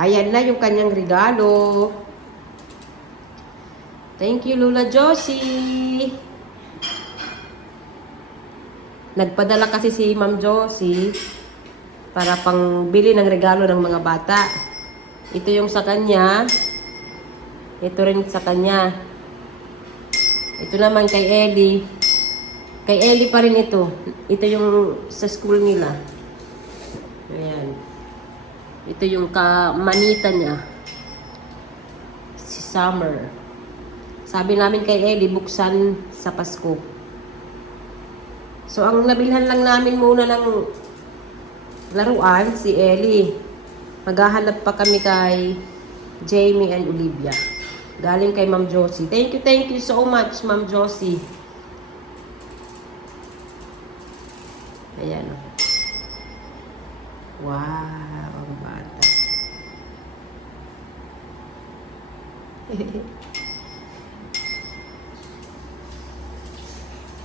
Ayan na yung kanyang regalo. Thank you, Lola Josie. Nagpadala kasi si Ma'am Josie para pang bili ng regalo ng mga bata. Ito yung sa kanya. Ito rin sa kanya. Ito naman kay Ellie. Kay Ellie pa rin ito. Ito yung sa school nila. Ayan. Ito yung kamanita niya. Si Summer. Sabi namin kay Ellie, buksan sa Pasko. So, ang nabilhan lang namin muna ng laruan, si Ellie. Maghahanap pa kami kay Jamie and Olivia. Galing kay Ma'am Josie. Thank you so much, Ma'am Josie. Ayan. Wow, ang bata.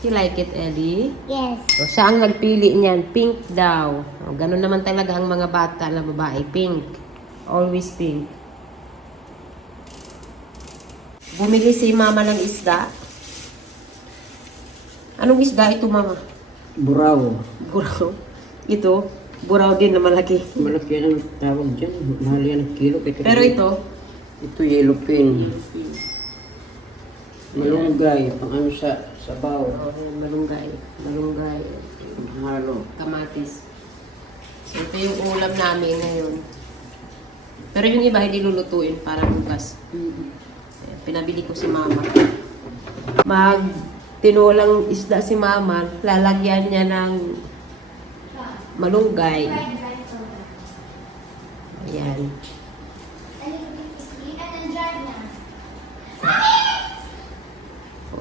You like it, Ellie? Yes. So, siya ang nagpili niyan. Pink daw. O, ganun naman talaga ang mga bata na babae. Pink. Always pink. Bumili si Mama ng isda. Anong isda ito, Mama? Buraw. Buraw. Ito, buraw din na malaki. Malaki yan ang tawag dyan. Mahal yan ang kilo. Pero ito, Ito yellowfin. Malunggay. Pang ano sa sabaw. malunggay. Malunggay. Halo. Kamatis. So, ito yung ulam namin ngayon. Pero yung iba hindi lulutuin para bukas. Ayan, pinabili ko si Mama. Tinulang isda si Mama, lalagyan niya ng malunggay. Ayan.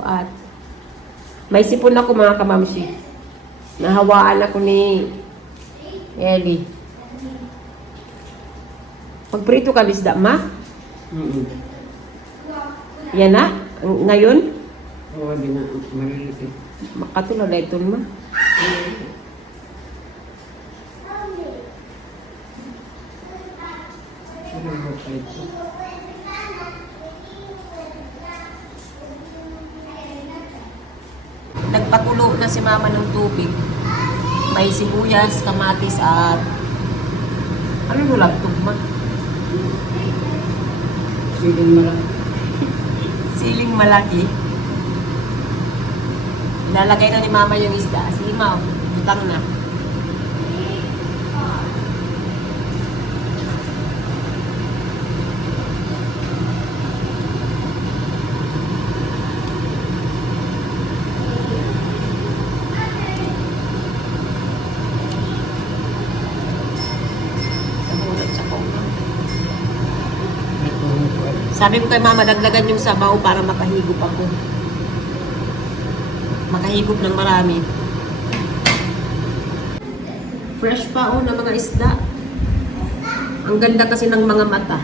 At may sipon ako mga kamamsi. Nahawaan ako ni Ellie. Pagprito ka isda, Ma? Yan na? Ngayon? Oo, di na. Malilit eh. Makatulad na ito, Ma. Nagpakulo na si Mama ng tubig. May sibuyas, kamatis at ano yung laptop, Ma? Siling malaki. Siling malaki. Ilalagay na ni Mama yung isda. Sige, Ma, butang na. Sabi ko kay Mama, dagdagan yung sabaw para makahigop ako. Makahigop ng marami. Fresh pa na mga isda. Ang ganda kasi ng mga mata.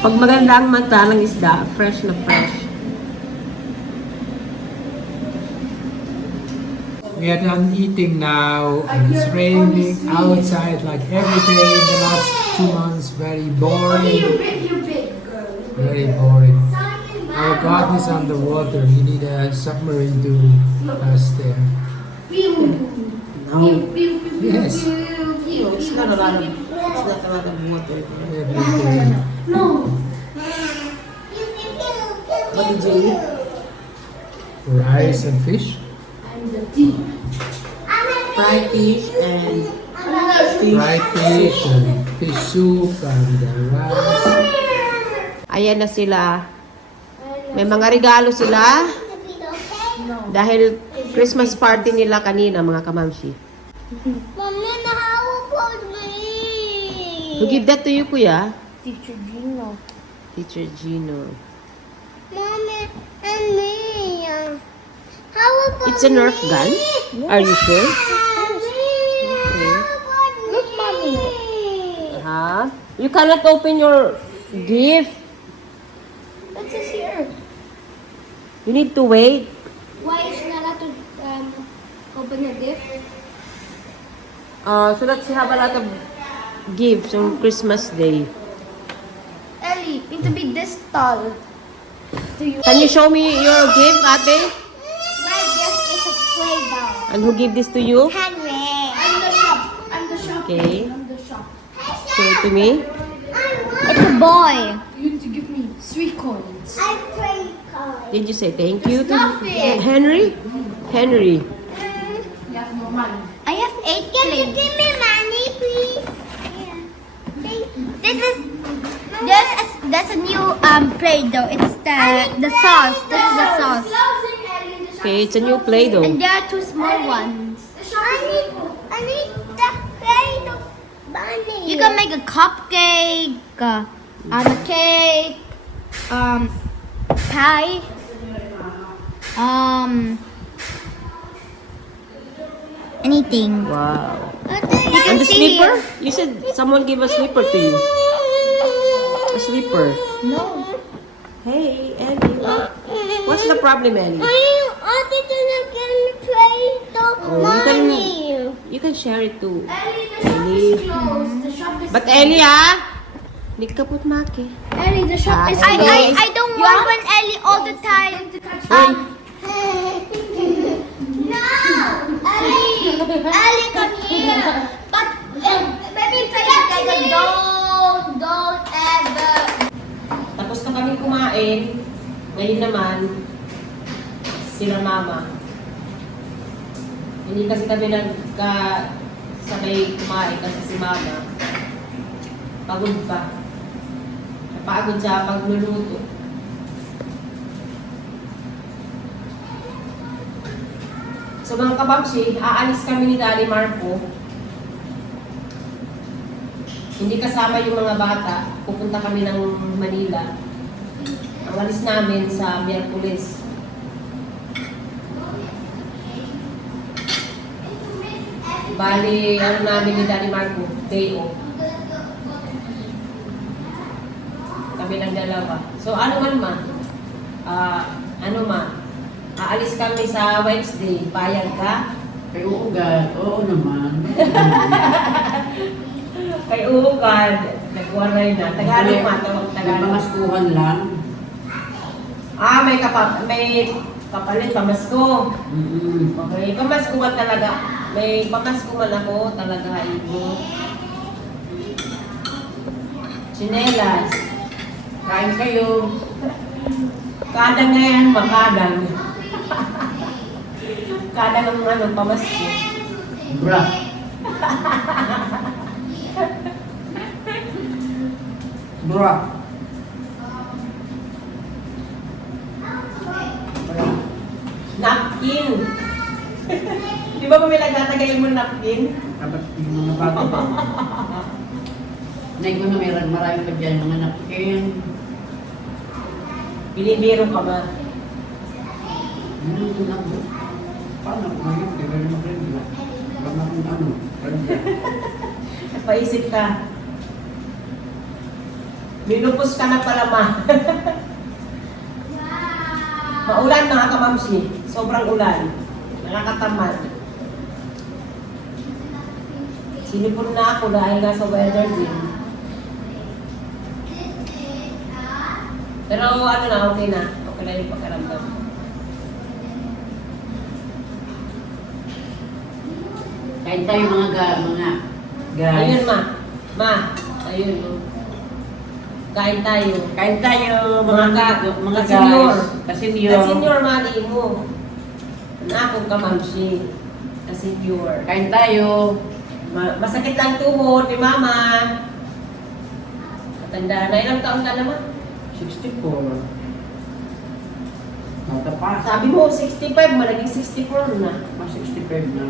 Pag maganda ang mata ng isda, fresh na fresh. We are done eating now, and it's raining outside like every day in the last 2 months. Very boring. Very boring. Our garden is underwater. We need a submarine to us there. No. Yes, It's not a lot of water. every day. What did you eat? Rice and fish. Fried fish and Fried fish and fish soup and rice. ayan na sila. May mga regalo sila. Dahil Christmas party nila kanina, mga kamamsi. Mama, nahawa po me. Who give that to you, Kuya? Teacher Gino. Teacher Gino. Mama, and me. How about It's a Nerf gun? Are you sure? Look, Mommy. Huh? You cannot open your gift. What's this here? You need to wait. Why is not allowed to open a gift? So that she have a lot of gifts on Christmas Day. Ellie, need to be this tall. Do you? Can you show me your gift, ate? My gift is a play doll. And who gave this to you? Henry. I'm the shop. I'm the shop. Okay. I'm the shop. Show it to me. It's a boy. You need to give me 3 coins. I play coins. Did you say thank you to nothing. Henry? Henry. You have no money. I have 8 Can you give me money, please? This is that's a new Play-Doh. It's the sauce. This is the sauce. Okay, it's a new Play-Doh. And there are 2 small ones. I need the Play-Doh bunny. You can make a cupcake, a cake, pie, anything. Wow. You can And the see slipper? here. You said someone gave a slipper to you. A slipper. No. Hey, Ellie. What's the problem, Ellie? You can share it too. Ellie. The shop is But Ellie, hindi ka put maki. Ellie, the shop is I- closed. I don't want when Ellie all the time. No! Ellie, come here. But, baby, don't ever. Tapos na kami kumain. Ngayon naman, sila mama. Hindi kasi kami sabay kumain kasi si mama pagod pa. Napagod sa pagluluto. So mga kababsi, aalis kami ni Daddy Marco. Hindi kasama yung mga bata. Pupunta kami ng Manila. Ang alis namin sa Miyerkules. Bali, ano namin ni Daddy Marco, day off. Kami lang dalawa. So ano man ma? Aalis kami sa Wednesday. Payag ka? Kay Ugat, oo naman. Kay Ugad. Nagwaray na. Tagalog ma. May Tagalog. pamaskuhan lang. May kapalit. Pamasko. Okay. Pamasko man talaga. May pamasko man ako. Talaga ito. Chinelas. Kain kayo. Kadang ngayon, makadang. Kadang ang pamasko. Bra. Bra. Napkin. Di ba may nagtatagayin mo napkin? Tapos yung mga bata pa. Nay ko na meron marami pa dyan mga napkin. Binibiro ka ba? Ano ko na po? Paano ko ngayon? Di ba naman rin ba? Wala akong ano. Napaisip ka. Minupos ka na pala ma. Maulan mga kamamsi. Sobrang ulan. Nakakatamad. Sinipon na ako dahil nasa weather din. Pero ano na, okay na. Okay na yung pagkaramdam. Kain tayo mga guys. Ayun ma. Ma. Ayun. No. Kain tayo. Kain tayo mga ka-senior. guys. Ka-senior. Ka-senior mali mo. Nakong kamamsi. Ka-senior. Kain tayo. Masakit lang tuhod ni mama. Matanda na. Ilang taon ka naman? 64. Matapas. Sabi mo 65, malaging 64 na. Mas 65 na.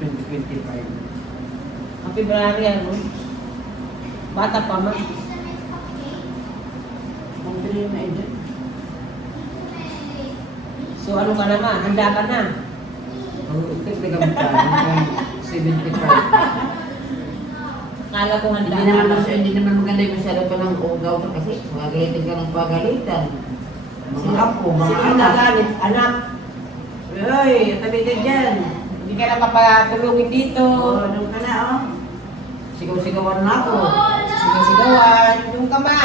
2025. February ano? Bata pa ma. Ang bilhin na edit. So ano ka naman? Handa ka na. Tigamit ka. 75. Kala ko handa Hindi naman maganda yung masyado pa ng ugaw to kasi magagalitin ka ng pagalitan. Mga apo, mga Sino anak. nagalit? Anak. Uy, tabi ka dyan. Hindi ka na papatulungin dito. Oo, anong ka na, oh? Sigaw-sigawan na ako. Sigaw-sigawan. Yung kama.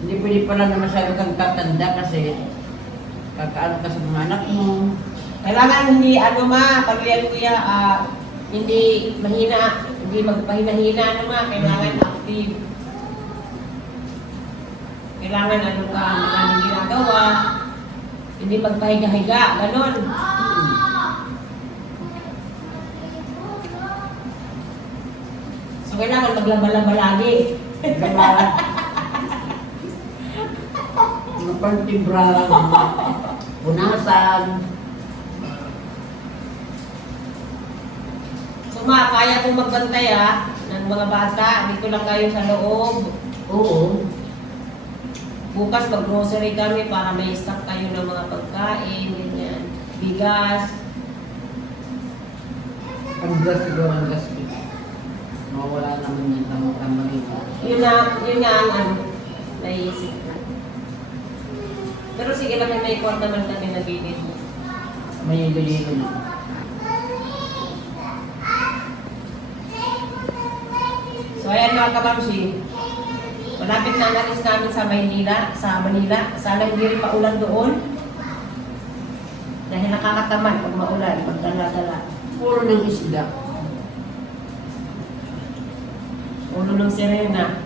Hindi pwede pala na masyado kang tatanda kasi kakaano ka sa mga anak mo. Kailangan hindi ano ma, pagliyan kuya, hindi mahina, hindi magpahina-hina ano ma, kailangan active. Kailangan ano ka, maraming ginagawa. Hindi magpahiga-higa, ganon. So kailangan maglaba-laba lagi. Diba? Mga pantibra, punasan. So ma, kaya kong magbantay ng mga bata. Dito lang kayo sa loob. Oo. Bukas mag-grocery kami para may stock kayo ng mga pagkain, ganyan. Bigas. Ang gas siguro ang gas. Mawala naman yan tama-tama rin. Yun na ang ano, naisip ko. Pero sige lang, may ikot naman kami na bilid. May ililigo na. So ayan mga kabamsi, malapit na ang alis namin sa Manila. Sana hindi rin paulan doon. Dahil nakakatamad pag maulan, pag dala-dala. Puro ng isda. Ulo ng sirena.